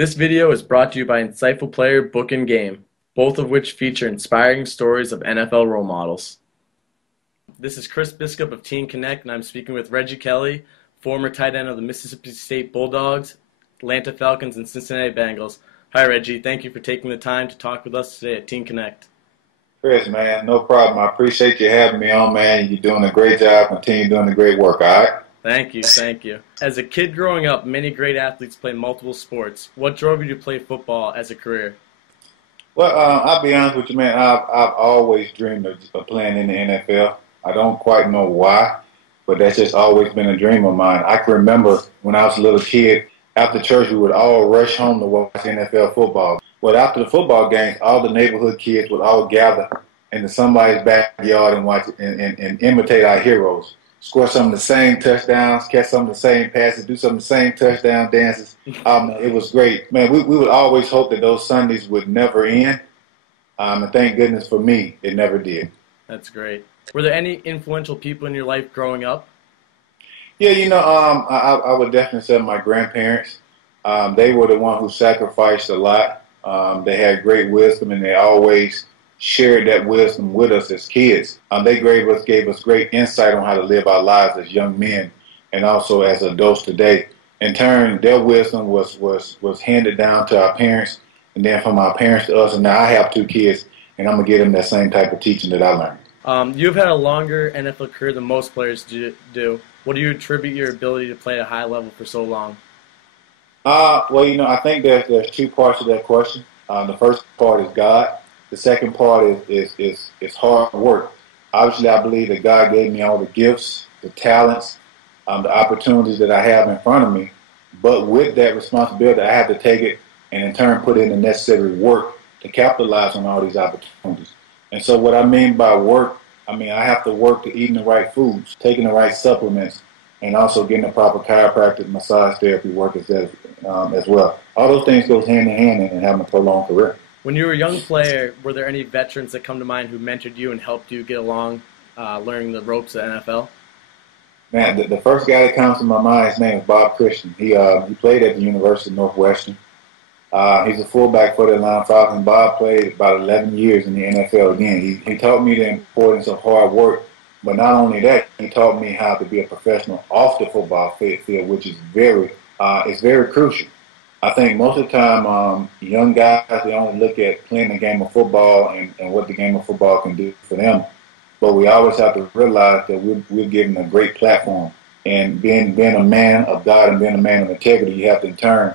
This video is brought to you by Insightful Player Book and Game, both of which feature inspiring stories of NFL role models. This is Chris Biscup of Teen Connect, and I'm speaking with Reggie Kelly, former tight end of the Mississippi State Bulldogs, Atlanta Falcons, and Cincinnati Bengals. Hi, Reggie. Thank you for taking the time to talk with us today at Teen Connect. Chris, man, no problem. I appreciate you having me on, man. You're doing a great job. Continue doing the great work, all right? Thank you, thank you. As a kid growing up, many great athletes play multiple sports. What drove you to play football as a career? Well, I'll be honest with you, man. I've always dreamed of playing in the NFL. I don't quite know why, but that's just always been a dream of mine. I can remember when I was a little kid, after church, we would all rush home to watch NFL football. Well, after the football games, all the neighborhood kids would all gather into somebody's backyard and watch and imitate our heroes. Score some of the same touchdowns, catch some of the same passes, do some of the same touchdown dances. It was great. Man, we would always hope that those Sundays would never end. And thank goodness for me, it never did. That's great. Were there any influential people in your life growing up? Yeah, I would definitely say my grandparents. They were the one who sacrificed a lot. They had great wisdom, and they always shared that wisdom with us as kids. They gave us great insight on how to live our lives as young men and also as adults today. In turn, their wisdom was handed down to our parents, and then from our parents to us. And now I have two kids, and I'm going to give them that same type of teaching that I learned. You've had a longer NFL career than most players do. What do you attribute your ability to play at a high level for so long? Well, I think there's two parts to that question. The first part is God. The second part is hard work. Obviously, I believe that God gave me all the gifts, the talents, the opportunities that I have in front of me. But with that responsibility, I have to take it and in turn put in the necessary work to capitalize on all these opportunities. And so what I mean by work, I have to work to eating the right foods, taking the right supplements, and also getting the proper chiropractic massage therapy work as well. All those things go hand in hand in having a prolonged career. When you were a young player, were there any veterans that come to mind who mentored you and helped you get along learning the ropes of NFL? Man, the first guy that comes to my mind, his name is Bob Christian. He played at the University of Northwestern. He's a fullback for the Atlanta Falcons. Bob played about 11 years in the NFL again. He taught me the importance of hard work, but not only that, he taught me how to be a professional off the football field, which is very crucial. I think most of the time, young guys, they only look at playing the game of football and what the game of football can do for them. But we always have to realize that we're given a great platform. And being a man of God and being a man of integrity, you have to in turn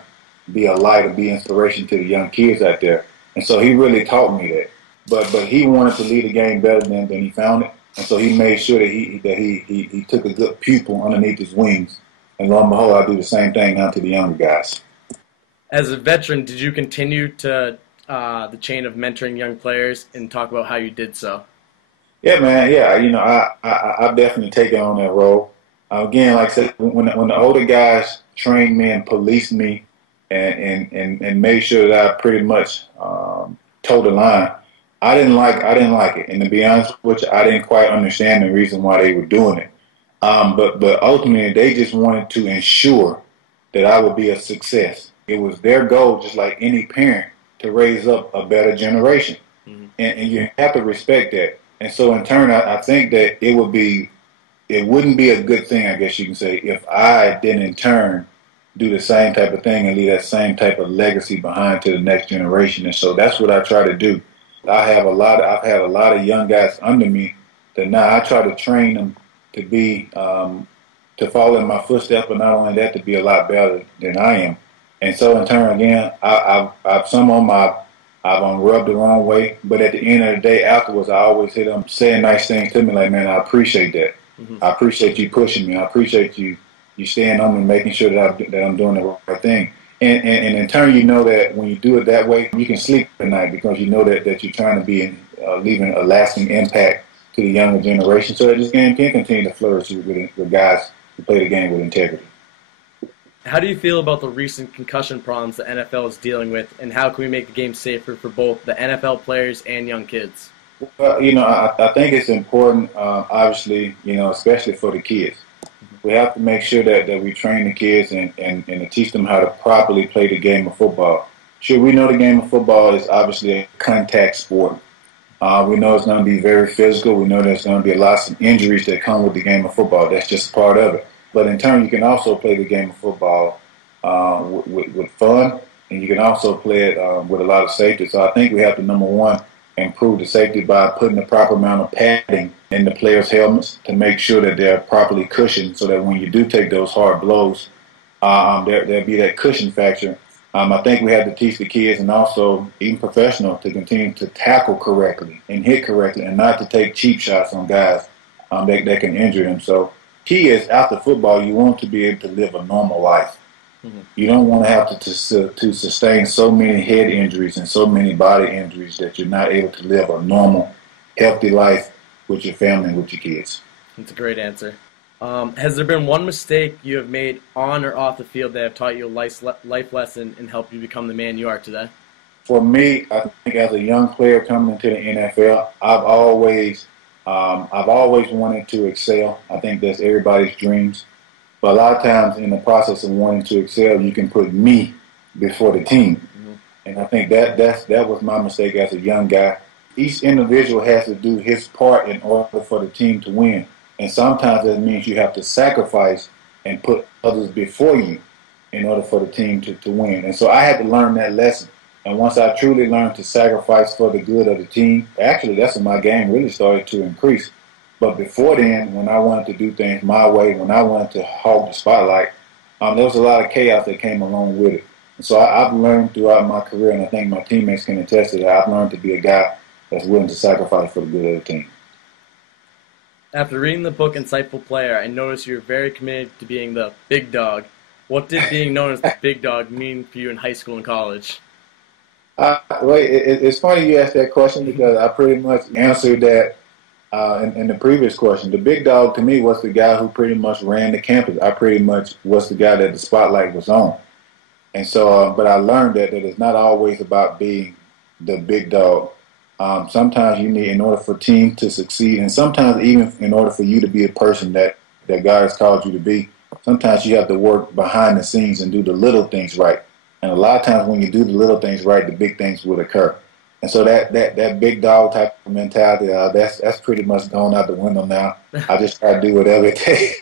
be a light and be inspiration to the young kids out there. And so he really taught me that. But he wanted to lead the game better than he found it. And so he made sure that he took a good pupil underneath his wings. And lo and behold, I do the same thing now to the younger guys. As a veteran, did you continue to the chain of mentoring young players and talk about how you did so? Yeah, man. Yeah, I've definitely taken on that role. Again, like I said, when the older guys trained me and policed me and made sure that I pretty much toed the line, I didn't like it. And to be honest with you, I didn't quite understand the reason why they were doing it. But ultimately, they just wanted to ensure that I would be a success. It was their goal, just like any parent, to raise up a better generation. Mm-hmm. And you have to respect that. And so in turn, I think that it wouldn't be a good thing, I guess you can say, if I didn't in turn do the same type of thing and leave that same type of legacy behind to the next generation. And so that's what I try to do. I've had a lot of young guys under me that now I try to train them to be, to follow in my footsteps, but not only that, to be a lot better than I am. And so in turn, again, I've rubbed the wrong way, but at the end of the day, afterwards, I always hear them saying nice things to me, like, man, I appreciate that. Mm-hmm. I appreciate you pushing me. I appreciate you staying on me and making sure that I'm doing the right thing. And in turn, you know that when you do it that way, you can sleep at night because you know that you're trying to be leaving a lasting impact to the younger generation, so that this game can continue to flourish with guys who play the game with integrity. How do you feel about the recent concussion problems the NFL is dealing with, and how can we make the game safer for both the NFL players and young kids? Well, I think it's important, obviously, especially for the kids. we have to make sure that we train the kids and to teach them how to properly play the game of football. Sure, we know the game of football is obviously a contact sport. We know it's going to be very physical. We know there's going to be lots of injuries that come with the game of football. That's just part of it. But in turn, you can also play the game of football with fun, and you can also play it with a lot of safety. So I think we have to, number one, improve the safety by putting the proper amount of padding in the players' helmets to make sure that they're properly cushioned so that when you do take those hard blows, there'll be that cushion factor. I think we have to teach the kids and also even professionals to continue to tackle correctly and hit correctly and not to take cheap shots on guys that can injure them. So key is after football, you want to be able to live a normal life. Mm-hmm. You don't want to have to sustain so many head injuries and so many body injuries that you're not able to live a normal, healthy life with your family and with your kids. That's a great answer. Has there been one mistake you have made on or off the field that have taught you a life lesson and helped you become the man you are today? For me, I think as a young player coming into the NFL, I've always wanted to excel. I think that's everybody's dreams. But a lot of times in the process of wanting to excel, you can put me before the team. Mm-hmm. And I think that was my mistake as a young guy. Each individual has to do his part in order for the team to win. And sometimes that means you have to sacrifice and put others before you in order for the team to win. And so I had to learn that lesson. And once I truly learned to sacrifice for the good of the team, actually that's when my game really started to increase. But before then, when I wanted to do things my way, when I wanted to hog the spotlight, there was a lot of chaos that came along with it. And so I've learned throughout my career, and I think my teammates can attest to that, I've learned to be a guy that's willing to sacrifice for the good of the team. After reading the book Insightful Player, I noticed you're very committed to being the big dog. What did being known as the big dog mean for you in high school and college? It's funny you asked that question because I pretty much answered that in the previous question. The big dog to me was the guy who pretty much ran the campus. I pretty much was the guy that the spotlight was on. And so, but I learned that it's not always about being the big dog. Sometimes you need, in order for a team to succeed, and sometimes even in order for you to be a person that God has called you to be, sometimes you have to work behind the scenes and do the little things right. And a lot of times when you do the little things right, the big things will occur. And so that big dog type of mentality, that's pretty much gone out the window now. I just try to do whatever it takes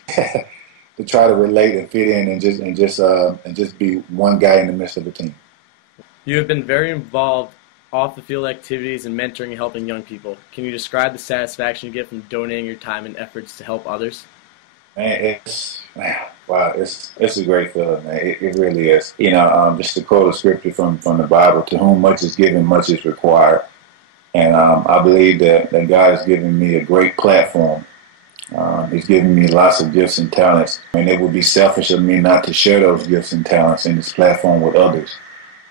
to try to relate and fit in and just be one guy in the midst of the team. You have been very involved off-the-field activities and mentoring and helping young people. Can you describe the satisfaction you get from donating your time and efforts to help others? Man, it's a great feeling, man. It really is. Just to quote a scripture from the Bible, to whom much is given, much is required. And I believe that God has given me a great platform. He's given me lots of gifts and talents. And it would be selfish of me not to share those gifts and talents in this platform with others,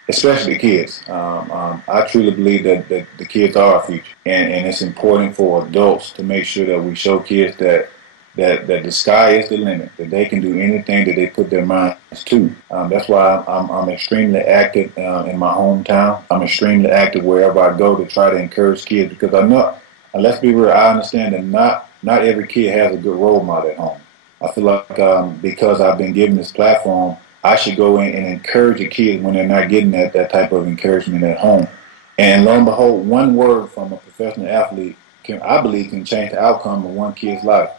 especially kids. I truly believe that the kids are our future. And it's important for adults to make sure that we show kids that the sky is the limit, that they can do anything that they put their minds to. That's why I'm extremely active in my hometown. I'm extremely active wherever I go to try to encourage kids, because I know, and let's be real, I understand that not every kid has a good role model at home. I feel like because I've been given this platform, I should go in and encourage a kid when they're not getting that type of encouragement at home. And lo and behold, one word from a professional athlete I believe can change the outcome of one kid's life.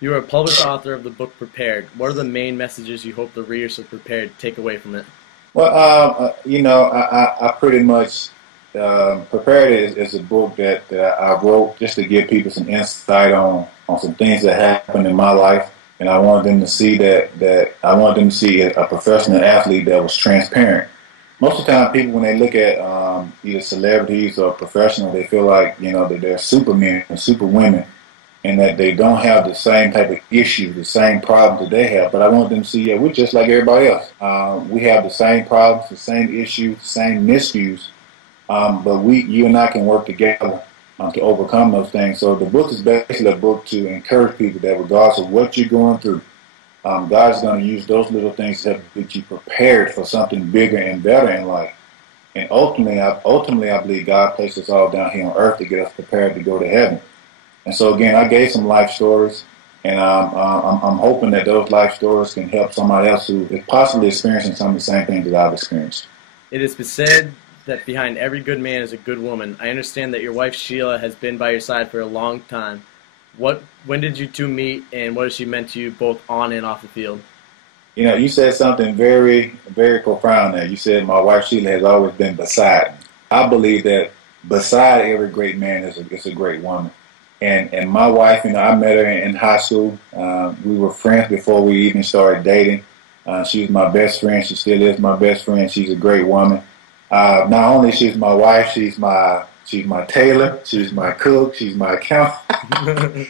You are a published author of the book Prepared. What are the main messages you hope the readers of Prepared take away from it? Well, I pretty much Prepared is a book that I wrote just to give people some insight on some things that happened in my life, and I wanted them to see that I wanted them to see a professional athlete that was transparent. Most of the time, people when they look at either celebrities or professionals, they feel like that they're supermen and superwomen, and that they don't have the same type of issues, the same problems that they have. But I want them to see, we're just like everybody else. We have the same problems, the same issues, the same miscues, but you and I can work together to overcome those things. So the book is basically a book to encourage people that regardless of what you're going through, God is going to use those little things to help get you prepared for something bigger and better in life. And ultimately, I believe God placed us all down here on earth to get us prepared to go to heaven. And so again, I gave some life stories. And I'm hoping that those life stories can help somebody else who is possibly experiencing some of the same things that I've experienced. It has been said that behind every good man is a good woman. I understand that your wife Sheila has been by your side for a long time. When did you two meet, and what has she meant to you both on and off the field? You know, you said something very, very profound there. You said my wife Sheila has always been beside me. I believe that beside every great man is a great woman. And my wife, you know, I met her in high school. We were friends before we even started dating. She was my best friend. She still is my best friend. She's a great woman. Not only she's my wife, she's my tailor, she's my cook, she's my accountant.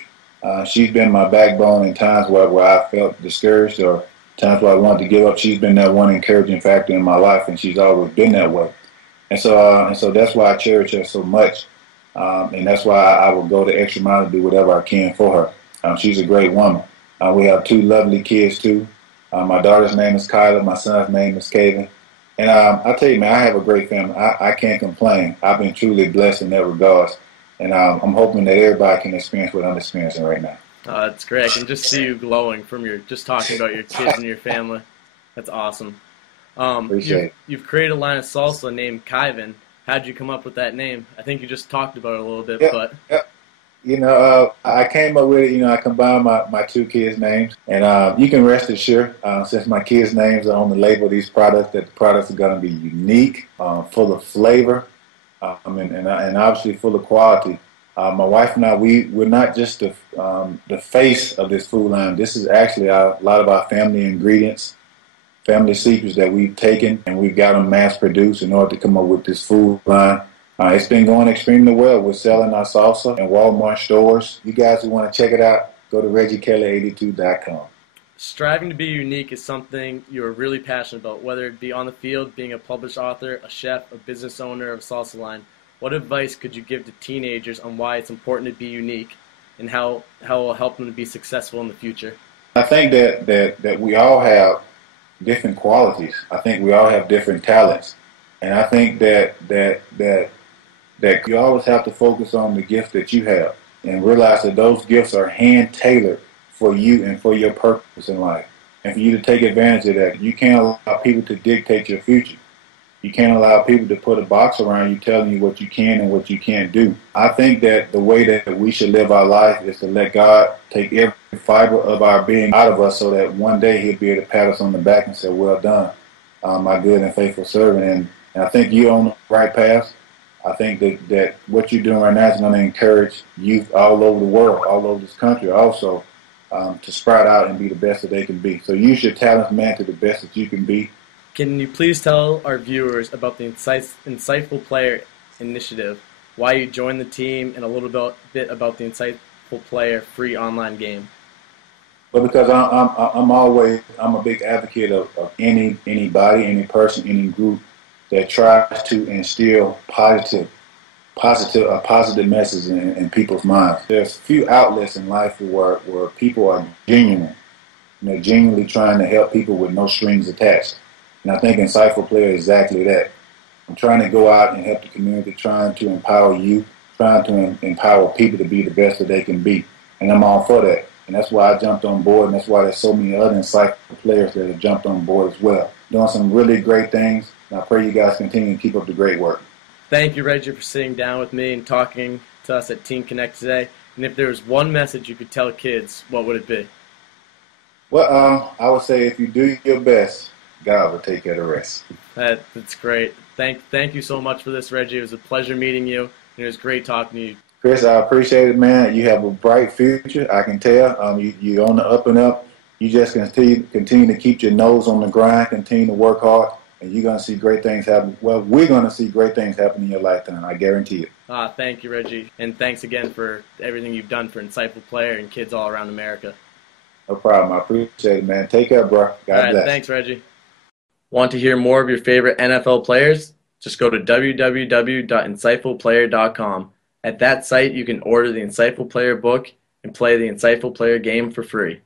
She's been my backbone in times where I felt discouraged or times where I wanted to give up. She's been that one encouraging factor in my life, and she's always been that way. And so that's why I cherish her so much, and that's why I will go the extra mile to do whatever I can for her. She's a great woman. We have two lovely kids too. My daughter's name is Kyla. My son's name is Kaven. And I tell you, man, I have a great family. I can't complain. I've been truly blessed in that regards. And I'm hoping that everybody can experience what I'm experiencing right now. That's great. I can just see you glowing from your just talking about your kids and your family. That's awesome. Appreciate it. You've created a line of salsa named Kyven. How'd you come up with that name? I think you just talked about it a little bit, but. Yep. You know, I came up with it, you know, I combined my two kids' names. And you can rest assured, since my kids' names are on the label of these products, that the products are going to be unique, full of flavor, and obviously full of quality. My wife and I, we're not just the face of this food line. This is actually a lot of our family ingredients, family secrets that we've taken, and we've got them mass produced in order to come up with this food line. It's been going extremely well. We're selling our salsa in Walmart stores. You guys who want to check it out, go to ReggieKelly82.com. Striving to be unique is something you're really passionate about, whether it be on the field, being a published author, a chef, a business owner of a salsa line. What advice could you give to teenagers on why it's important to be unique and how it will help them to be successful in the future? I think that we all have different qualities. I think we all have different talents. And I think that you always have to focus on the gift that you have and realize that those gifts are hand-tailored for you and for your purpose in life. And for you to take advantage of that, you can't allow people to dictate your future. You can't allow people to put a box around you telling you what you can and what you can't do. I think that the way that we should live our life is to let God take every fiber of our being out of us so that one day He'll be able to pat us on the back and say, well done, my good and faithful servant. And I think you're on the right path. I think that what you're doing right now is going to encourage youth all over the world, all over this country also, to sprout out and be the best that they can be. So use your talents, man, to the best that you can be. Can you please tell our viewers about the Insightful Player Initiative, why you joined the team, and a little bit about the Insightful Player free online game? Well, because I'm a big advocate of anybody, any person, any group that tries to instill positive message in people's minds. There's few outlets in life where people are genuine, genuinely trying to help people with no strings attached. And I think Insightful Player is exactly that. I'm trying to go out and help the community, trying to empower youth, trying to empower people to be the best that they can be. And I'm all for that. And that's why I jumped on board, and that's why there's so many other Insightful players that have jumped on board as well, doing some really great things. And I pray you guys continue to keep up the great work. Thank you, Reggie, for sitting down with me and talking to us at Team Connect today. And if there was one message you could tell kids, what would it be? Well, I would say if you do your best, God will take care of the rest. That's great. Thank you so much for this, Reggie. It was a pleasure meeting you, and it was great talking to you. Chris, I appreciate it, man. You have a bright future, I can tell. You're on the up and up. You just continue to keep your nose on the grind, continue to work hard, and you're going to see great things happen. Well, we're going to see great things happen in your lifetime. I guarantee it. Thank you, Reggie. And thanks again for everything you've done for Insightful Player and kids all around America. No problem. I appreciate it, man. Take care, bro. God bless. Thanks, Reggie. Want to hear more of your favorite NFL players? Just go to www.insightfulplayer.com. At that site, you can order the Insightful Player book and play the Insightful Player game for free.